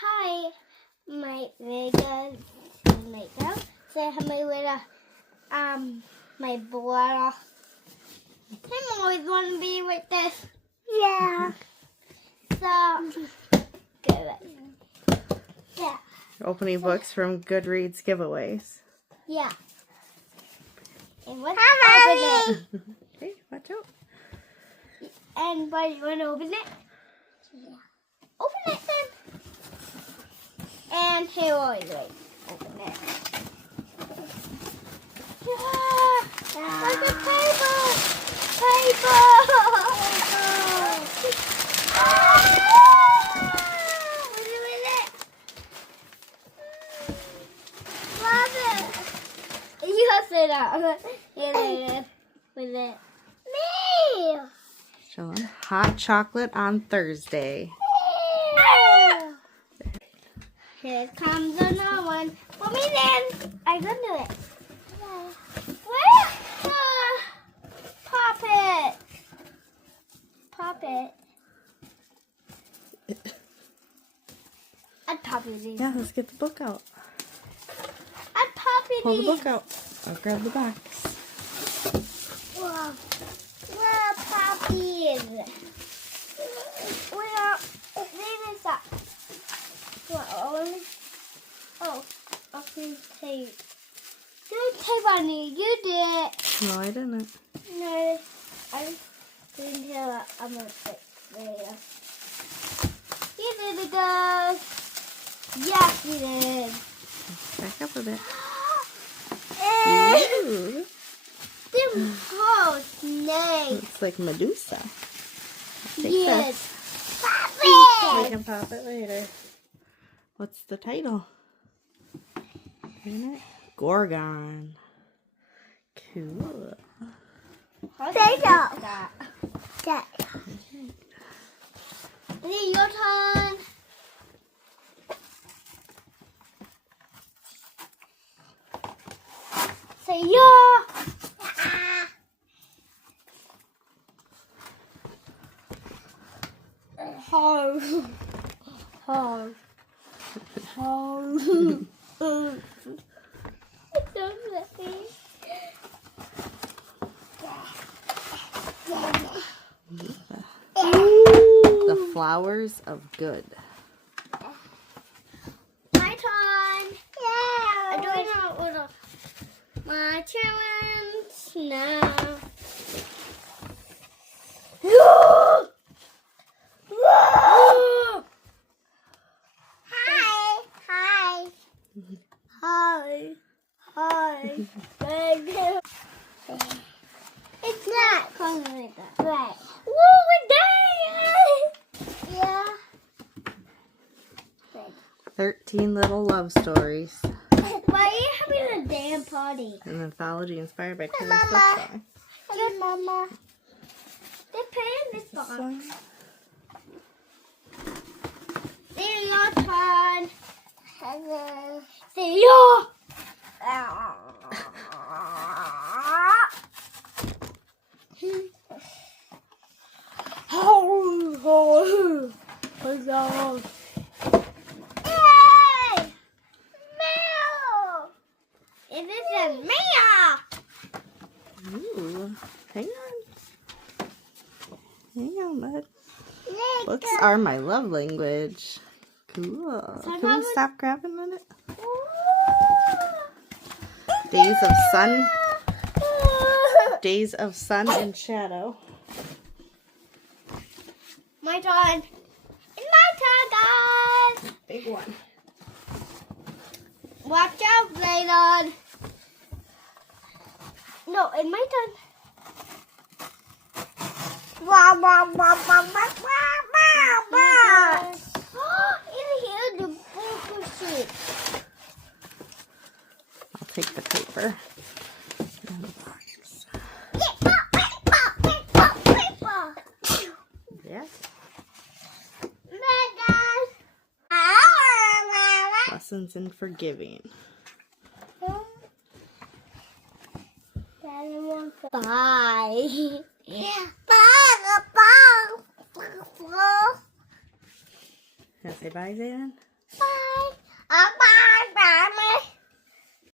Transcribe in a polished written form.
Hi, my Vegas makeup. Say hello with my brother. I'm always want to be with this. Yeah. So, good. Yeah. Opening books from Goodreads giveaways. Yeah. And what's open it? Okay, watch out. And why do you want to open it? Yeah. Open it then. And here we go. Open it. Yeah. Look at paper. Paper. Love it. You have to sit down. With it. Me. Showing hot chocolate on Thursday. Here comes another one. For me then. I can do it. Where? Pop it. Pop it. I'd pop it in. Yeah, let's get the book out. I'd pop it Pull in. the book out. I'll grab the box. Wow. Where poppies? Where is that? Oh, I can tape. You tape on you. You did it. No, I didn't. No, I didn't hear that. I'm going to fix it later. You did it, guys. Yes, you did. Back up a bit. Ooh, Oh, snake. looks like Medusa. Take Yes. this. Pop We it. can pop it later. What's the title? Isn't it? Gorgon. Cool. Take that. It's your turn. Say yeah. Hard. Hard. Hard. It's so messy. The Flowers of Good. My turn. Yeah. I'm doing it with my challenge now. Hi. Hi. Hi. Hi. It's not coming like that. Right. Whoa, we're done. Yeah. 13 Little Love Stories. Why are you having a damn party? An anthology inspired by Taylor Mama. Swift song. Good, Mama. They're playing this This song. song? See your turn. See you. Yay! Meow! It is a meow! Ooh, hang on. Hang on, bud. Books are my love language. Cool. Can we stop grabbing a minute? Days of Sun. Days of Sun and Shadow. My turn. It's my turn, guys. Big one. Watch out, Layton. No, it's my turn. Wow, wow, wow, wow, wow, wow, wow. In here, the paper sheet. I'll take the paper. Yeah. Lessons in Forgiving. Bye. Can I say bye, Zayden? Bye.